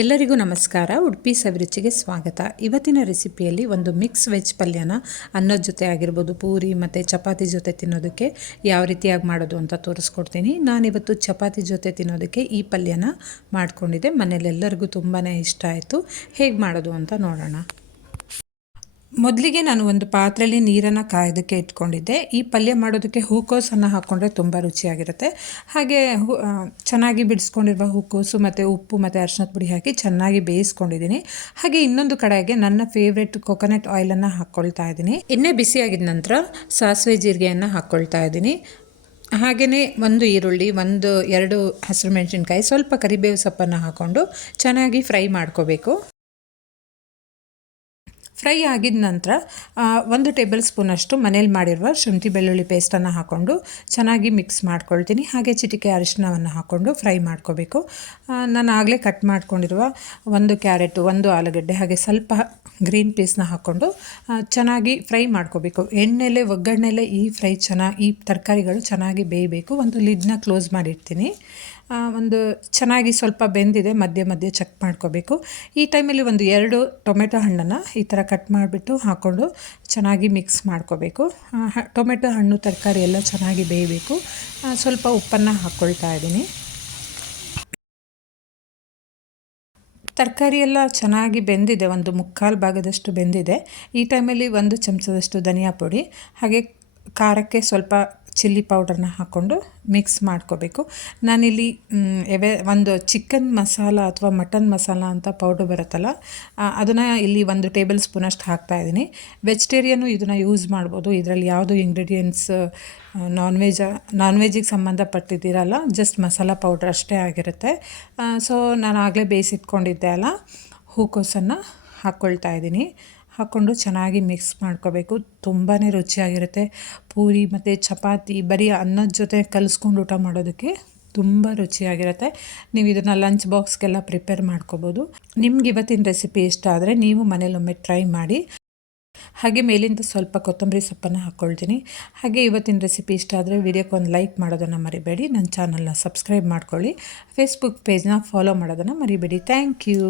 ಎಲ್ಲರಿಗೂ ನಮಸ್ಕಾರ. ಉಡುಪಿ ಸವಿರುಚಿಗೆ ಸ್ವಾಗತ. ಇವತ್ತಿನ ರೆಸಿಪಿಯಲ್ಲಿ ಒಂದು ಮಿಕ್ಸ್ ವೆಜ್ ಪಲ್ಯನ ಅನ್ನದ ಜೊತೆ ಆಗಿರ್ಬೋದು, ಪೂರಿ ಮತ್ತು ಚಪಾತಿ ಜೊತೆ ತಿನ್ನೋದಕ್ಕೆ ಯಾವ ರೀತಿಯಾಗಿ ಮಾಡೋದು ಅಂತ ತೋರಿಸ್ಕೊಡ್ತೀನಿ. ನಾನಿವತ್ತು ಚಪಾತಿ ಜೊತೆ ತಿನ್ನೋದಕ್ಕೆ ಈ ಪಲ್ಯನ ಮಾಡ್ಕೊಂಡಿದ್ದೆ. ಮನೇಲೆಲ್ಲರಿಗೂ ತುಂಬಾ ಇಷ್ಟ ಆಯಿತು. ಹೇಗೆ ಮಾಡೋದು ಅಂತ ನೋಡೋಣ. ಮೊದಲಿಗೆ ನಾನು ಒಂದು ಪಾತ್ರೆಯಲ್ಲಿ ನೀರನ್ನು ಕಾಯೋದಕ್ಕೆ ಇಟ್ಕೊಂಡಿದ್ದೆ. ಈ ಪಲ್ಯ ಮಾಡೋದಕ್ಕೆ ಹೂಕೋಸನ್ನು ಹಾಕ್ಕೊಂಡ್ರೆ ತುಂಬ ರುಚಿಯಾಗಿರುತ್ತೆ. ಹಾಗೆ ಚೆನ್ನಾಗಿ ಬಿಡಿಸ್ಕೊಂಡಿರುವ ಹೂಕೋಸು ಮತ್ತು ಉಪ್ಪು ಮತ್ತು ಅರಿಶಿನದ ಪುಡಿ ಹಾಕಿ ಚೆನ್ನಾಗಿ ಬೇಯಿಸ್ಕೊಂಡಿದ್ದೀನಿ. ಹಾಗೆ ಇನ್ನೊಂದು ಕಡೆಗೆ ನನ್ನ ಫೇವ್ರೆಟ್ ಕೊಕೊನಟ್ ಆಯಿಲನ್ನು ಹಾಕ್ಕೊಳ್ತಾ ಇದ್ದೀನಿ. ಎಣ್ಣೆ ಬಿಸಿಯಾಗಿದ ನಂತರ ಸಾಸಿವೆ ಜೀರಿಗೆಯನ್ನು ಹಾಕ್ಕೊಳ್ತಾ ಇದ್ದೀನಿ. ಹಾಗೆಯೇ ಒಂದು ಈರುಳ್ಳಿ, ಎರಡು ಹಸಿರು ಮೆಣಸಿನ್ಕಾಯಿ, ಸ್ವಲ್ಪ ಕರಿಬೇವು ಸೊಪ್ಪನ್ನು ಹಾಕ್ಕೊಂಡು ಚೆನ್ನಾಗಿ ಫ್ರೈ ಮಾಡ್ಕೋಬೇಕು. ಫ್ರೈ ಆಗಿದ ನಂತರ 1 ಟೇಬಲ್ ಸ್ಪೂನಷ್ಟು ಮನೇಲಿ ಮಾಡಿರುವ ಶುಂಠಿ ಬೆಳ್ಳುಳ್ಳಿ ಪೇಸ್ಟನ್ನು ಹಾಕ್ಕೊಂಡು ಚೆನ್ನಾಗಿ ಮಿಕ್ಸ್ ಮಾಡ್ಕೊಳ್ತೀನಿ. ಹಾಗೆ ಚಿಟಿಕೆ ಅರಿಶಿನವನ್ನು ಹಾಕ್ಕೊಂಡು ಫ್ರೈ ಮಾಡ್ಕೋಬೇಕು. ನಾನು ಆಗಲೇ ಕಟ್ ಮಾಡ್ಕೊಂಡಿರುವ 1 ಕ್ಯಾರೆಟು, 1 ಆಲೂಗಡ್ಡೆ, ಹಾಗೆ ಸ್ವಲ್ಪ ಗ್ರೀನ್ ಪೀಸ್ನ ಹಾಕ್ಕೊಂಡು ಚೆನ್ನಾಗಿ ಫ್ರೈ ಮಾಡ್ಕೋಬೇಕು. ಒಗ್ಗರಣೆಲೆ ಈ ತರಕಾರಿಗಳು ಚೆನ್ನಾಗಿ ಬೇಯಬೇಕು. ಒಂದು ಲಿಡ್ನ ಕ್ಲೋಸ್ ಮಾಡಿರ್ತೀನಿ. ಚೆನ್ನಾಗಿ ಸ್ವಲ್ಪ ಬೆಂದಿದೆ, ಮಧ್ಯೆ ಮಧ್ಯೆ ಚೆಕ್ ಮಾಡ್ಕೋಬೇಕು. ಈ ಟೈಮಲ್ಲಿ 2 ಟೊಮೆಟೊ ಹಣ್ಣನ್ನು ಈ ಥರ ಕಟ್ ಮಾಡಿಬಿಟ್ಟು ಹಾಕ್ಕೊಂಡು ಚೆನ್ನಾಗಿ ಮಿಕ್ಸ್ ಮಾಡ್ಕೋಬೇಕು. ಟೊಮೆಟೊ ಹಣ್ಣು ತರಕಾರಿ ಎಲ್ಲ ಚೆನ್ನಾಗಿ ಬೇಯಬೇಕು. ಸ್ವಲ್ಪ ಉಪ್ಪನ್ನು ಹಾಕ್ಕೊಳ್ತಾ ಇದ್ದೀನಿ. ತರಕಾರಿ ಎಲ್ಲ ಚೆನ್ನಾಗಿ ಬೆಂದಿದೆ, 1/4 ಭಾಗದಷ್ಟು ಬೆಂದಿದೆ. ಈ ಟೈಮಲ್ಲಿ 1 ಚಮಚದಷ್ಟು ಧನಿಯಾ ಪುಡಿ, ಹಾಗೆ ಖಾರಕ್ಕೆ ಸ್ವಲ್ಪ ಚಿಲ್ಲಿ ಪೌಡರ್ನ ಹಾಕ್ಕೊಂಡು ಮಿಕ್ಸ್ ಮಾಡ್ಕೋಬೇಕು. ನಾನಿಲ್ಲಿ ಒಂದು ಚಿಕನ್ ಮಸಾಲ ಅಥವಾ ಮಟನ್ ಮಸಾಲ ಅಂತ ಪೌಡರ್ ಬರುತ್ತಲ್ಲ, ಅದನ್ನು ಇಲ್ಲಿ 1 ಟೇಬಲ್ ಸ್ಪೂನಷ್ಟು ಹಾಕ್ತಾಯಿದ್ದೀನಿ. ವೆಜಿಟೇರಿಯನ್ನು ಇದನ್ನು ಯೂಸ್ ಮಾಡ್ಬೋದು. ಇದರಲ್ಲಿ ಯಾವುದೋ ಇಂಗ್ರೀಡಿಯೆಂಟ್ಸ್ ನಾನ್ ವೆಜ್ಜಿಗೆ ಸಂಬಂಧಪಟ್ಟಿದ್ದೀರಲ್ಲ, ಜಸ್ಟ್ ಮಸಾಲ ಪೌಡ್ರ್ ಅಷ್ಟೇ ಆಗಿರುತ್ತೆ. ಸೊ ನಾನು ಆಗಲೇ ಬೇಯಿಸಿಟ್ಕೊಂಡಿದ್ದೆ ಅಲ್ಲ, ಹೂಕೋಸನ್ನು ಹಾಕ್ಕೊಳ್ತಾ ಇದ್ದೀನಿ. ಹಾಕ್ಕೊಂಡು ಚೆನ್ನಾಗಿ ಮಿಕ್ಸ್ ಮಾಡ್ಕೋಬೇಕು. ತುಂಬಾ ರುಚಿಯಾಗಿರುತ್ತೆ. ಪೂರಿ ಮತ್ತು ಚಪಾತಿ ಬರೀ ಅನ್ನದ ಜೊತೆ ಕಲಿಸ್ಕೊಂಡು ಊಟ ಮಾಡೋದಕ್ಕೆ ತುಂಬ ರುಚಿಯಾಗಿರುತ್ತೆ. ನೀವು ಇದನ್ನು ಲಂಚ್ ಬಾಕ್ಸ್ಗೆಲ್ಲ ಪ್ರಿಪೇರ್ ಮಾಡ್ಕೋಬೋದು. ನಿಮ್ಗೆ ಇವತ್ತಿನ ರೆಸಿಪಿ ಇಷ್ಟ ಆದರೆ ನೀವು ಮನೇಲೊಮ್ಮೆ ಟ್ರೈ ಮಾಡಿ. ಹಾಗೆ ಮೇಲಿಂದ ಸ್ವಲ್ಪ ಕೊತ್ತಂಬರಿ ಸೊಪ್ಪನ್ನು ಹಾಕ್ಕೊಳ್ತೀನಿ. ಹಾಗೆ ಇವತ್ತಿನ ರೆಸಿಪಿ ಇಷ್ಟ ಆದರೆ ವಿಡಿಯೋಕ್ಕೆ ಒಂದು ಲೈಕ್ ಮಾಡೋದನ್ನು ಮರಿಬೇಡಿ. ನನ್ನ ಚಾನಲ್ನ ಸಬ್ಸ್ಕ್ರೈಬ್ ಮಾಡ್ಕೊಳ್ಳಿ. ಫೇಸ್ಬುಕ್ ಪೇಜ್ನ ಫಾಲೋ ಮಾಡೋದನ್ನು ಮರಿಬೇಡಿ. Thank you.